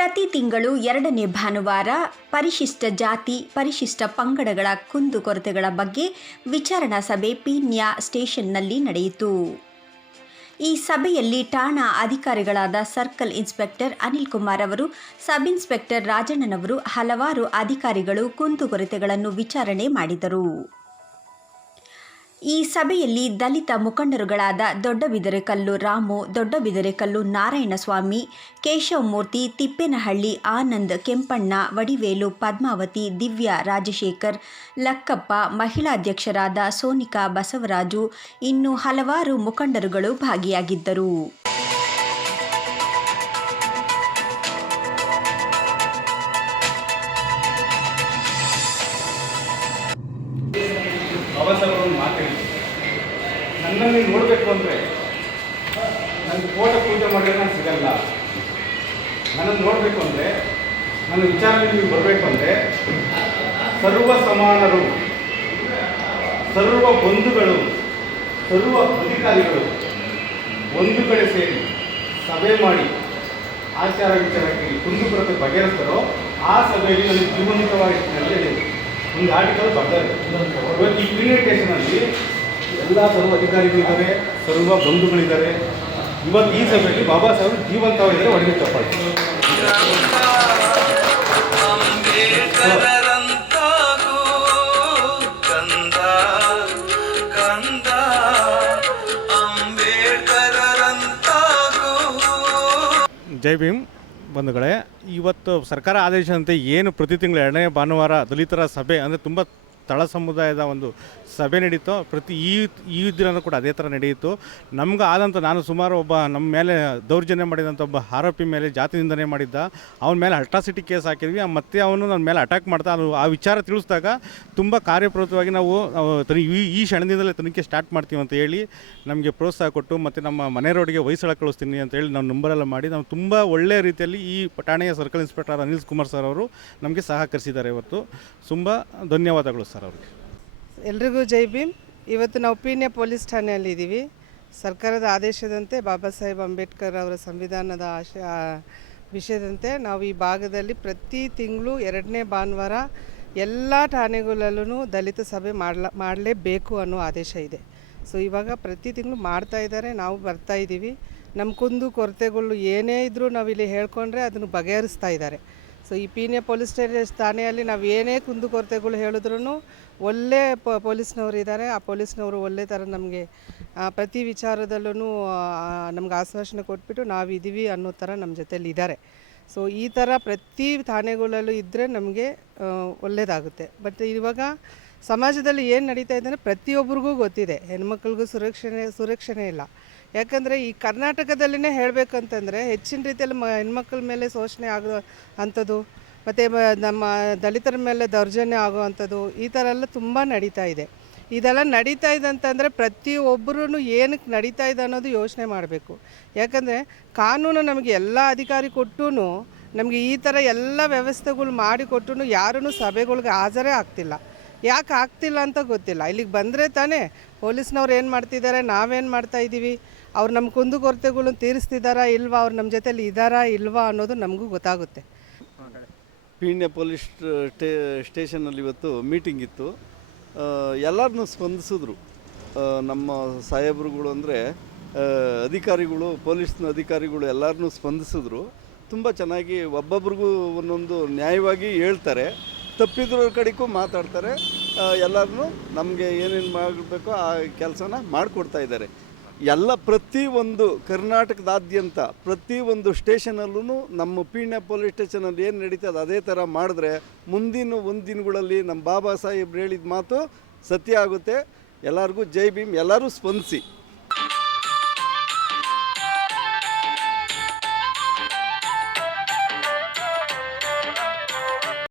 ಪ್ರತಿ ತಿಂಗಳು 2ನೇ ಭಾನುವಾರ ಪರಿಶಿಷ್ಟ ಜಾತಿ, ಪರಿಶಿಷ್ಟ ಪಂಗಡಗಳ ಕುಂದುಕೊರತೆಗಳ ಬಗ್ಗೆ ವಿಚಾರಣಾ ಸಭೆ ಪೀಣ್ಯ ಸ್ಟೇಷನ್ನಲ್ಲಿ ನಡೆಯಿತು. ಈ ಸಭೆಯಲ್ಲಿ ಠಾಣಾ ಅಧಿಕಾರಿಗಳಾದ ಸರ್ಕಲ್ ಇನ್ಸ್ಪೆಕ್ಟರ್ ಅನಿಲ್ ಕುಮಾರ್ ಅವರು, ಸಬ್ ಇನ್ಸ್ಪೆಕ್ಟರ್ ರಾಜಣ್ಣನವರು, ಹಲವಾರು ಅಧಿಕಾರಿಗಳು ಕುಂದುಕೊರತೆಗಳನ್ನು ವಿಚಾರಣೆ ಮಾಡಿದರು. ಈ ಸಭೆಯಲ್ಲಿ ದಲಿತ ಮುಖಂಡರುಗಳಾದ ದೊಡ್ಡಬಿದರೆಕಲ್ಲು ರಾಮು, ದೊಡ್ಡಬಿದರೆಕಲ್ಲು ನಾರಾಯಣಸ್ವಾಮಿ, ಕೇಶವಮೂರ್ತಿ, ತಿಪ್ಪೇನಹಳ್ಳಿ ಆನಂದ್, ಕೆಂಪಣ್ಣ, ವಡಿವೇಲು, ಪದ್ಮಾವತಿ, ದಿವ್ಯಾ, ರಾಜಶೇಖರ್, ಲಕ್ಕಪ್ಪ, ಮಹಿಳಾಧ್ಯಕ್ಷರಾದ ಸೋನಿಕಾ, ಬಸವರಾಜು, ಇನ್ನೂ ಹಲವಾರು ಮುಖಂಡರುಗಳು ಭಾಗಿಯಾಗಿದ್ದರು. ನನ್ನನ್ನು ನೋಡಬೇಕು ಅಂದರೆ ನನಗೆ ಫೋಟೋ ಪೂಜೆ ಮಾಡಿದ್ರೆ ನಾನು ಸಿಗಲ್ಲ. ನನ್ನನ್ನು ನೋಡಬೇಕು ಅಂದರೆ, ನನ್ನ ವಿಚಾರದಲ್ಲಿ ನೀವು ಬರಬೇಕು ಅಂದರೆ, ಸರ್ವ ಸಮಾನರು, ಸರ್ವ ಬಂಧುಗಳು, ಸರ್ವ ಅಧಿಕಾರಿಗಳು ಒಂದು ಕಡೆ ಸೇರಿ ಸಭೆ ಮಾಡಿ ಆಚಾರ ವಿಚಾರಕ್ಕೆ ಕುಂದುಕೊರತೆ ಬಗೆಹರಿಸ್ತಾರೋ ಆ ಸಭೆಯಲ್ಲಿ ನನಗೆ ಜೀವಂತವಾಗಿ ಒಂದು ಆರ್ಟಿಕಲ್ ಬರ್ತಾರೆ. ಇವತ್ತು ಈ ಪ್ರೆಸೆಂಟೇಷನಲ್ಲಿ ಎಲ್ಲ ಸರ್ವ ಅಧಿಕಾರಿಗಳಿದ್ದಾರೆ, ಸರ್ವ ಬಂಧುಗಳಿದ್ದಾರೆ. ಇವತ್ತು ಈ ಸಭೆಯಲ್ಲಿ ಬಾಬಾ ಸಾಹೇಬ್ ಜೀವಂತವಾಗಿದ್ದರೆ ಒಳಗೆ ತಪ್ಪಾಗಿ ಜೈ ಭೀಮ್ ಬಂಧುಗಳೇ, ಇವತ್ತು ಸರ್ಕಾರ ಆದೇಶದಂತೆ ಏನು ಪ್ರತಿ ತಿಂಗಳು 2ನೇ ಭಾನುವಾರ ದಲಿತರ ಸಭೆ ಅಂದರೆ ತುಂಬ ತಳ ಸಮುದಾಯದ ಒಂದು ಸಭೆ ನಡೀತು. ಈ ದಿನ ಕೂಡ ಅದೇ ಥರ ನಡೆಯಿತು. ನಮ್ಗೆ ಆದಂಥ, ನಾನು ಸುಮಾರು ನಮ್ಮ ಮೇಲೆ ದೌರ್ಜನ್ಯ ಮಾಡಿದಂಥ ಒಬ್ಬ ಆರೋಪಿ ಮೇಲೆ ಜಾತಿ ನಿಂದನೆ ಮಾಡಿದ್ದ, ಅವನ ಮೇಲೆ ಅಟ್ರಾಸಿಟಿ ಕೇಸ್ ಹಾಕಿದ್ವಿ. ಮತ್ತೆ ಅವನು ನನ್ನ ಮೇಲೆ ಅಟ್ಯಾಕ್ ಮಾಡ್ತಾ ಆ ವಿಚಾರ ತಿಳಿಸಿದಾಗ ತುಂಬ ಕಾರ್ಯಪ್ರವೃತ್ತವಾಗಿ ನಾವು ಈ ಕ್ಷಣದಿಂದಲೇ ತನಿಖೆ ಸ್ಟಾರ್ಟ್ ಮಾಡ್ತೀವಿ ಅಂತ ಹೇಳಿ ನಮಗೆ ಪ್ರೋತ್ಸಾಹ ಕೊಟ್ಟು, ಮತ್ತು ನಮ್ಮ ಮನೆ ರೋಡಿಗೆ ವಹಿಸಳ ಕಳಿಸ್ತೀನಿ ಅಂತ ಹೇಳಿ ನಾವು ನಂಬರೆಲ್ಲ ಮಾಡಿ ನಾವು ತುಂಬ ಒಳ್ಳೆಯ ರೀತಿಯಲ್ಲಿ ಈ ಠಾಣೆಯ circle inspector Anil Kumar sir ಅವರು ನಮಗೆ ಸಹಕರಿಸಿದ್ದಾರೆ. ಇವತ್ತು ತುಂಬ ಧನ್ಯವಾದಗಳು ಸರ್ ಅವ್ರಿಗೆ. ಎಲ್ರಿಗೂ ಜೈ ಭೀಮ್. ಇವತ್ತು ನಾವು ಪೀಣ್ಯ ಪೊಲೀಸ್ ಠಾಣೆಯಲ್ಲಿ ಇದ್ದೀವಿ. ಸರ್ಕಾರದ ಆದೇಶದಂತೆ ಬಾಬಾ ಸಾಹೇಬ್ ಅಂಬೇಡ್ಕರ್ ಅವರ ಸಂವಿಧಾನದ ವಿಷಯದಂತೆ ನಾವು ಈ ಭಾಗದಲ್ಲಿ ಪ್ರತಿ ತಿಂಗಳು 2ನೇ ಭಾನುವಾರ ಎಲ್ಲ ಠಾಣೆಗಳಲ್ಲೂ ದಲಿತ ಸಭೆ ಮಾಡಲೇಬೇಕು ಅನ್ನೋ ಆದೇಶ ಇದೆ. ಸೊ ಇವಾಗ ಪ್ರತಿ ತಿಂಗಳು ಮಾಡ್ತಾ ಇದ್ದಾರೆ, ನಾವು ಬರ್ತಾ ಇದ್ದೀವಿ. ನಮ್ಮ ಕುಂದು ಕೊರತೆಗಳು ಏನೇ ಇದ್ದರೂ ನಾವಿಲ್ಲಿ ಹೇಳ್ಕೊಂಡ್ರೆ ಅದನ್ನು ಬಗೆಹರಿಸ್ತಾ ಇದ್ದಾರೆ. ಸೊ ಈ ಪೀಣ್ಯ ಪೊಲೀಸ್ ಠಾಣೆಯಲ್ಲಿ ನಾವು ಏನೇ ಕುಂದು ಕೊರತೆಗಳು ಹೇಳಿದ್ರೂ ಒಳ್ಳೆ ಪೊಲೀಸ್ನವರು ಇದ್ದಾರೆ. ಆ ಪೊಲೀಸ್ನವರು ಒಳ್ಳೆ ಥರ ನಮಗೆ ಪ್ರತಿ ವಿಚಾರದಲ್ಲೂ ನಮ್ಗೆ ಆಶ್ವಾಸನೆ ಕೊಟ್ಬಿಟ್ಟು ನಾವಿದ್ದೀವಿ ಅನ್ನೋ ಥರ ನಮ್ಮ ಜೊತೆಯಲ್ಲಿ ಇದ್ದಾರೆ. ಸೊ ಈ ಥರ ಪ್ರತಿ ಠಾಣೆಗಳಲ್ಲೂ ಇದ್ದರೆ ನಮಗೆ ಒಳ್ಳೆಯದಾಗುತ್ತೆ. ಬಟ್ ಇವಾಗ ಸಮಾಜದಲ್ಲಿ ಏನು ನಡೀತಾ ಇದೆ ಅಂದರೆ ಪ್ರತಿಯೊಬ್ಬರಿಗೂ ಗೊತ್ತಿದೆ, ಹೆಣ್ಮಕ್ಳಿಗೂ ಸುರಕ್ಷಣೆ ಇಲ್ಲ. ಯಾಕಂದರೆ ಈ ಕರ್ನಾಟಕದಲ್ಲಿನೇ ಹೇಳಬೇಕಂತಂದರೆ ಹೆಚ್ಚಿನ ರೀತಿಯಲ್ಲಿ ಹೆಣ್ಮಕ್ಳ ಮೇಲೆ ಶೋಷಣೆ ಆಗೋ ಅಂಥದ್ದು, ಮತ್ತು ನಮ್ಮ ದಲಿತರ ಮೇಲೆ ದೌರ್ಜನ್ಯ ಆಗುವಂಥದ್ದು, ಈ ಥರ ಎಲ್ಲ ತುಂಬ ನಡೀತಾ ಇದೆ. ಇದೆಲ್ಲ ನಡೀತಾ ಇದೆ ಅಂತಂದರೆ ಪ್ರತಿಯೊಬ್ಬರೂ ಏನಕ್ಕೆ ನಡೀತಾ ಇದೆ ಅನ್ನೋದು ಯೋಚನೆ ಮಾಡಬೇಕು. ಯಾಕಂದರೆ ಕಾನೂನು ನಮಗೆ ಎಲ್ಲ ಅಧಿಕಾರಿ ಕೊಟ್ಟೂ ನಮಗೆ ಈ ಥರ ಎಲ್ಲ ವ್ಯವಸ್ಥೆಗಳು ಮಾಡಿಕೊಟ್ಟು ಯಾರೂ ಸಭೆಗಳಿಗೆ ಹಾಜರೇ ಆಗ್ತಿಲ್ಲ. ಯಾಕೆ ಆಗ್ತಿಲ್ಲ ಅಂತ ಗೊತ್ತಿಲ್ಲ. ಇಲ್ಲಿಗೆ ಬಂದರೆ ತಾನೇ ಪೊಲೀಸ್ನವ್ರು ಏನು ಮಾಡ್ತಿದ್ದಾರೆ, ನಾವೇನು ಮಾಡ್ತಾಯಿದ್ದೀವಿ, ಅವ್ರು ನಮ್ಮ ಕುಂದುಕೊರತೆಗಳನ್ನು ತೀರಿಸ್ತಿದ್ದಾರಾ ಇಲ್ವಾ, ಅವ್ರು ನಮ್ಮ ಜೊತೆಲಿ ಇದ್ದಾರಾ ಇಲ್ವಾ ಅನ್ನೋದು ನಮಗೂ ಗೊತ್ತಾಗುತ್ತೆ. ಪೀಣ್ಯ ಪೊಲೀಸ್ ಸ್ಟೇಷನಲ್ಲಿ ಇವತ್ತು ಮೀಟಿಂಗ್ ಇತ್ತು. ಎಲ್ಲರನ್ನೂ ಸ್ಪಂದಿಸಿದ್ರು ನಮ್ಮ ಸಾಹೇಬ್ರುಗಳು, ಅಂದರೆ ಅಧಿಕಾರಿಗಳು, ಪೊಲೀಸ್ನ ಅಧಿಕಾರಿಗಳು ಎಲ್ಲರನ್ನೂ ಸ್ಪಂದಿಸಿದ್ರು. ತುಂಬ ಚೆನ್ನಾಗಿ ಒಬ್ಬೊಬ್ರಿಗೂ ಒಂದೊಂದು ನ್ಯಾಯವಾಗಿ ಹೇಳ್ತಾರೆ, ತಪ್ಪಿದ್ರ ಕಡೆಗೂ ಮಾತಾಡ್ತಾರೆ. ಎಲ್ಲರನ್ನೂ ನಮಗೆ ಏನೇನು ಮಾಡಬೇಕೋ ಆ ಕೆಲಸನ ಮಾಡಿಕೊಡ್ತಾ ಇದ್ದಾರೆ. ಪ್ರತಿಯೊಂದು ಕರ್ನಾಟಕದಾದ್ಯಂತ ಪ್ರತಿಯೊಂದು ಸ್ಟೇಷನಲ್ಲೂ ನಮ್ಮ ಪೀಣ್ಯ ಪೊಲೀಸ್ ಸ್ಟೇಷನಲ್ಲಿ ಏನು ನಡೀತದೆ ಅದೇ ಥರ ಮಾಡಿದ್ರೆ ಮುಂದಿನ ಒಂದು ದಿನಗಳಲ್ಲಿ ನಮ್ಮ ಬಾಬಾ ಸಾಹೇಬ್ರು ಹೇಳಿದ ಮಾತು ಸತ್ಯ ಆಗುತ್ತೆ. ಎಲ್ಲರಿಗೂ ಜೈ ಭೀಮ್. ಎಲ್ಲರೂ ಸ್ಪಂದಿಸಿ.